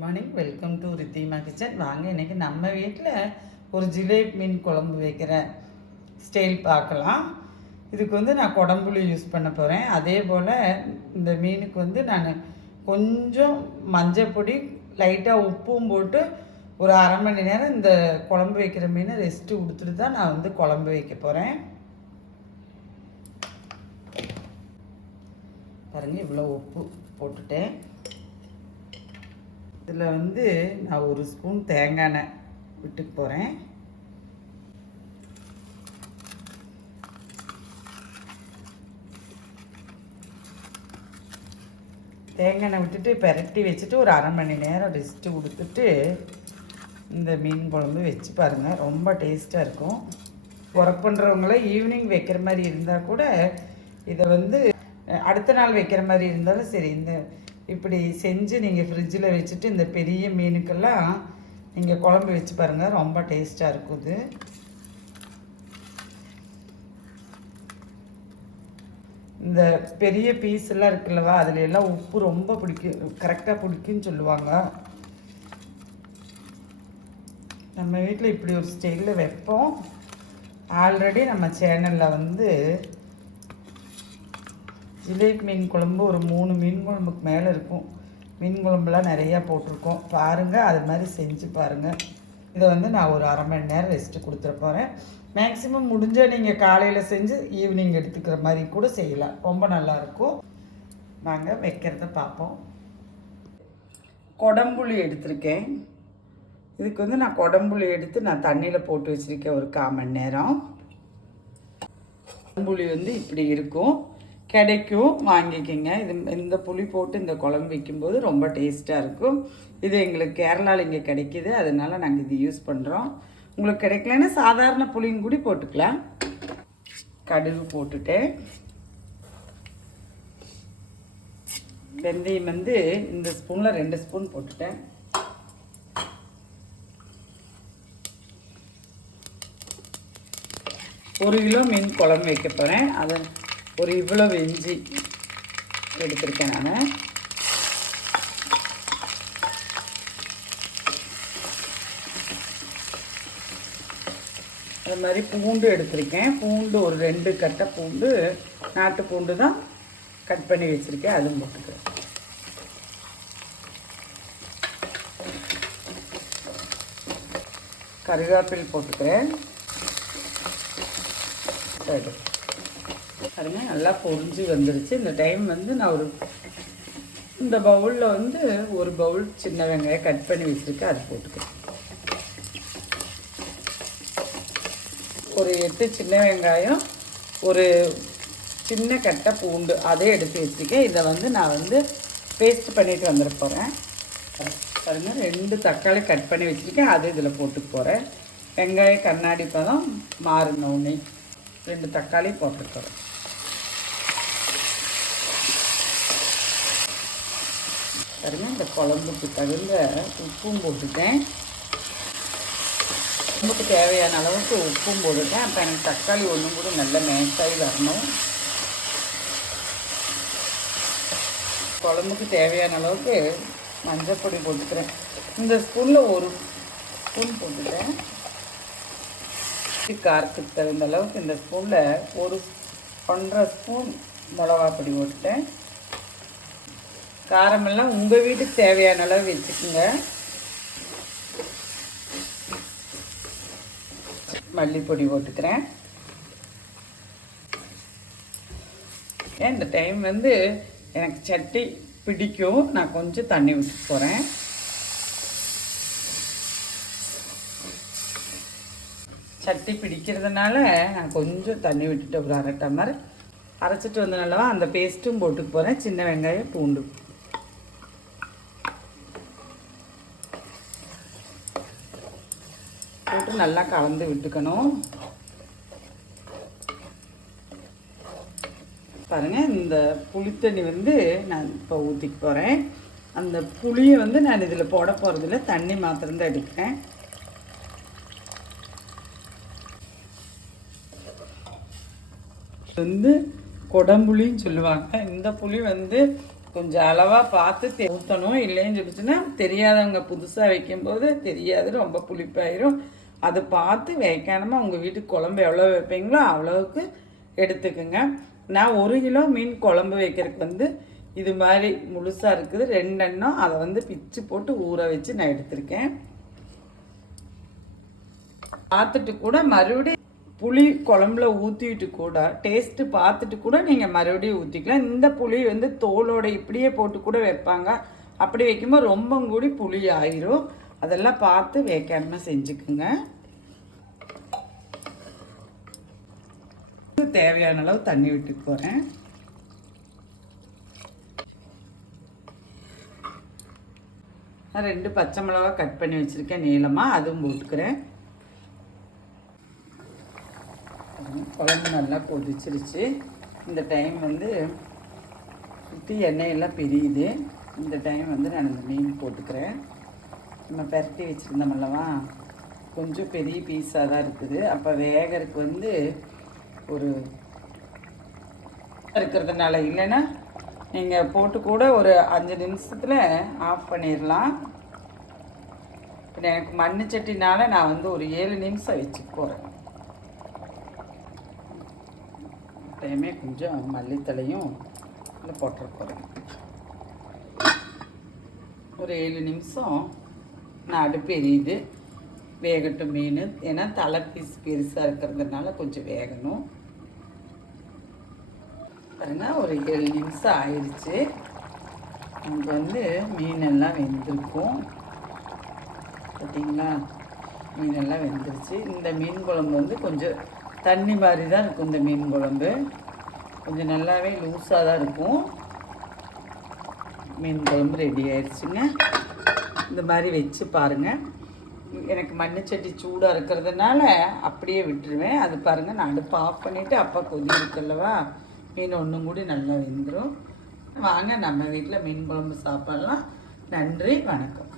Morning, welcome to Ridhima kitchen. வாங்க இன்றைக்கி நம்ம வீட்டில் ஒரு ஜிலேபி மீன் குழம்பு வைக்கிற ஸ்டைல் பார்க்கலாம். இதுக்கு நான் குடம்புளி யூஸ் பண்ண போகிறேன். அதே போல் இந்த மீனுக்கு நான் கொஞ்சம் மஞ்சள் பொடி, லைட்டாக உப்பும் போட்டு ஒரு அரை மணி நேரம் இந்த குழம்பு வைக்கிற மீனை ரெஸ்ட்டு கொடுத்துட்டு தான் நான் குழம்பு வைக்க போகிறேன். பாருங்கள், இவ்வளோ உப்பு போட்டுட்டேன். இதில் நான் ஒரு ஸ்பூன் தேங்காய் எண்ணெய் விட்டுக்கு போகிறேன். தேங்காய் எண்ணெய் விட்டுட்டு பெரட்டி வச்சுட்டு ஒரு அரை மணி நேரம் ரெஸ்ட்டு கொடுத்துட்டு இந்த மீன் குழம்பு வச்சு பாருங்கள். ரொம்ப டேஸ்ட்டாக இருக்கும். ஒர்க் பண்ணுறவங்கள ஈவினிங் வைக்கிற மாதிரி இருந்தால் கூட இதை அடுத்த நாள் வைக்கிற மாதிரி இருந்தாலும் சரி, இப்படி செஞ்சு நீங்கள் ஃப்ரிட்ஜில் வச்சுட்டு இந்த பெரிய மீனுக்கெல்லாம் நீங்கள் குழம்பு வச்சு பாருங்கள். ரொம்ப டேஸ்ட்டாக இருக்குது. இந்த பெரிய பீஸ் எல்லாம் இருக்குல்லவா, அதில் எல்லாம் உப்பு ரொம்ப பிடிக்கும், கரெக்டாக பிடிக்குன்னு சொல்லுவாங்க. நம்ம வீட்டில் இப்படி ஒரு ஸ்டைலில் வைப்போம். ஆல்ரெடி நம்ம சேனலில் ஜிலேபி மீன் குழம்பு ஒரு 3 மீன் குழம்புக்கு மேலே இருக்கும். மீன் குழம்புலாம் நிறையா போட்டிருக்கோம். பாருங்கள், அது மாதிரி செஞ்சு பாருங்கள். இதை நான் ஒரு அரை மணி நேரம் ரெஸ்ட்டு கொடுத்துட போகிறேன். மேக்ஸிமம் முடிஞ்சால் நீங்கள் காலையில் செஞ்சு ஈவினிங் எடுத்துக்கிற மாதிரி கூட செய்யலாம். ரொம்ப நல்லாயிருக்கும். நாங்கள் வைக்கிறத பார்ப்போம். குடம்புளி எடுத்திருக்கேன். இதுக்கு நான் குடம்புளி எடுத்து நான் தண்ணியில் போட்டு வச்சுருக்கேன் ஒரு 1/4 மணி நேரம். குடம்புளி இப்படி இருக்கும், கிடைக்கும், வாங்கிக்கோங்க. இந்த புளி போட்டு இந்த குழம்பு வைக்கும்போது ரொம்ப டேஸ்ட்டாக இருக்கும். இது எங்களுக்கு கேரளாவில் இங்கே கிடைக்கிது, அதனால் நாங்கள் இது யூஸ் பண்ணுறோம். உங்களுக்கு கிடைக்கலன்னா சாதாரண புளியும் கூட போட்டுக்கலாம். கடுகு போட்டுட்டேன். வெந்தயம் இந்த ஸ்பூனில் 2 ஸ்பூன் போட்டுட்டேன். ஒரு கிலோ மீன் குழம்பு வைக்க போகிறேன். அதை ஒரு இவ்வளவு இஞ்சி எடுத்திருக்கேன் நான். அது மாதிரி பூண்டு எடுத்திருக்கேன். பூண்டு ஒரு 2 கட்டை பூண்டு, நாட்டு பூண்டு தான் கட் பண்ணி வச்சுருக்கேன். அதுவும் போட்டுக்கிறேன். கருவேப்பிலை போட்டுக்கிறேன். சரி, பாருங்க, நல்லா பொரிஞ்சு வந்துருச்சு. இந்த டைம் நான் இந்த பவுலில் ஒரு பவுல் சின்ன வெங்காயம் கட் பண்ணி வச்சுருக்கேன், அது போட்டுக்கிறேன். ஒரு 8 சின்ன வெங்காயம், ஒரு சின்ன கட்டை பூண்டு அதே எடுத்து வச்சுருக்கேன். இதை நான் பேஸ்ட் பண்ணிவிட்டு வந்துட போகிறேன். பாருங்கள், 2 தக்காளி கட் பண்ணி வச்சுருக்கேன், அது இதில் போட்டுக்க போகிறேன். வெங்காயம் கண்ணாடி பதம் மாறினோடனே 2 தக்காளி போட்டுருக்கோம். பாருங்க, இந்த குழம்புக்கு தகுந்த உப்பும் போட்டுட்டேன். குழம்புக்கு தேவையான அளவுக்கு உப்பும் போட்டுட்டேன். அப்போ எனக்கு தக்காளி ஒன்றும் கூட நல்ல மேட்சாகி வரணும். குழம்புக்கு தேவையான அளவுக்கு மஞ்சள் பொடி போட்டுக்கிறேன். இந்த ஸ்பூனில் 1 ஸ்பூன் போட்டுட்டேன். காரத்துக்கு தகுந்த அளவுக்கு இந்த ஸ்பூனில் 1.5 ஸ்பூன் மிளகா பொடி போட்டுட்டேன். காரமெல்லாம் உங்கள் வீட்டுக்கு தேவையான அளவு வச்சுக்கோங்க. மல்லிப்பொடி போட்டுக்கிறேன். இந்த டைம் எனக்கு சட்டி பிடிக்கும், நான் கொஞ்சம் தண்ணி விட்டு போகிறேன். சட்டி பிடிக்கிறதுனால நான் கொஞ்சம் தண்ணி விட்டுட்டு ஒரு 1/2 டம்ளர் அரைச்சிட்டு வந்தனாலவா அந்த பேஸ்ட்டும் போட்டுக்கு போகிறேன். சின்ன வெங்காயம், பூண்டு போட்டு நல்லா கலந்து விட்டுக்கணும். பாருங்கள், இந்த புளித்தண்ணி நான் இப்போ ஊற்றிக்க போகிறேன். அந்த புளியை நான் இதில் போட போகிறதில்ல, தண்ணி மாத்திரம்தான் எடுக்கிறேன். குடம்புளின்னு சொல்லுவாங்க. இந்த புளி கொஞ்சம் அளவாக பார்த்து ஊற்றணும். இல்லைன்னு சொல்லிச்சுன்னா தெரியாதவங்க புதுசாக வைக்கும்போது தெரியாது, ரொம்ப புளிப்பாயிரும். அதை பார்த்து வைக்காமல் உங்கள் வீட்டுக்கு குழம்பு எவ்வளோ வைப்பீங்களோ அவ்வளோவுக்கு எடுத்துக்குங்க. நான் 1 கிலோ மீன் குழம்பு வைக்கிறதுக்கு இது மாதிரி முழுசாக இருக்குது 2 எண்ணம். அதை பிச்சு போட்டு ஊற வச்சு நான் எடுத்திருக்கேன். பார்த்துட்டு கூட மறுபடியும் புளி குழம்புல ஊற்றிட்டு கூட டேஸ்ட்டு பார்த்துட்டு கூட நீங்கள் மறுபடியும் ஊற்றிக்கலாம். இந்த புளி தோலோட இப்படியே போட்டு கூட வைப்பாங்க. அப்படி வைக்கும்போது ரொம்ப கூடி புளி ஆயிரும். அதெல்லாம் பார்த்து வைக்காம செஞ்சுக்குங்க. தேவையான அளவு தண்ணி விட்டு போகிறேன். நான் 2 பச்சை மிளகா கட் பண்ணி வச்சுருக்கேன் நீளமாக, அதுவும் போட்டுக்கிறேன். குழம்பு நல்லா கொதிச்சிருச்சு. இந்த டைம் சுற்றி எண்ணெயெல்லாம் பிரியுது. இந்த டைம் நான் இந்த மீன் போட்டுக்கிறேன். நம்ம பரட்டி வச்சுருந்தோம்லவா, கொஞ்சம் பெரிய பீஸாக தான் இருக்குது. அப்போ வேகறதுக்கு ஒரு இருக்கிறதுனால, இல்லைன்னா நீங்கள் போட்டு கூட ஒரு 5 நிமிஷத்தில் ஆஃப் பண்ணிடலாம். இப்போ எனக்கு மண் சட்டினால நான் ஒரு 7 நிமிஷம் வச்சுக்க போகிறேன். டைமே கொஞ்சம் மல்லித்தலையும் போட்டுற போகிறேன். ஒரு 7 நிமிஷம் நான் அடுப்பு எரியுது, வேகட்டும் மீன். ஏன்னா தலை பீஸ் பெருசாக இருக்கிறதுனால கொஞ்சம் வேகணும். பாருங்க, ஒரு 7 நிமிஷம் ஆயிடுச்சு. நமக்கு மீனெல்லாம் வெந்திருக்கும். பார்த்தீங்களா, மீனெல்லாம் வெந்துருச்சு. இந்த மீன் குழம்பு கொஞ்சம் தண்ணி மாதிரி தான் இருக்கும். இந்த மீன் குழம்பு கொஞ்சம் நல்லாவே லூஸாக தான் இருக்கும். மீன் குழம்பு ரெடி ஆயிடுச்சுங்க. இந்த மாதிரி வச்சு பாருங்கள். எனக்கு மண்ணுச்சட்டி சூடாக இருக்கிறதுனால அப்படியே விட்டுருவேன். அது பாருங்கள், நான் அடுப்பு ஆஃப் பண்ணிவிட்டு அப்போ கொதி இருக்குல்லவா, மீன் ஒன்றும் கூடி நல்லா வெந்துடும். வாங்க நம்ம வீட்டில் மீன் குழம்பு சாப்பிட்லாம். நன்றி, வணக்கம்.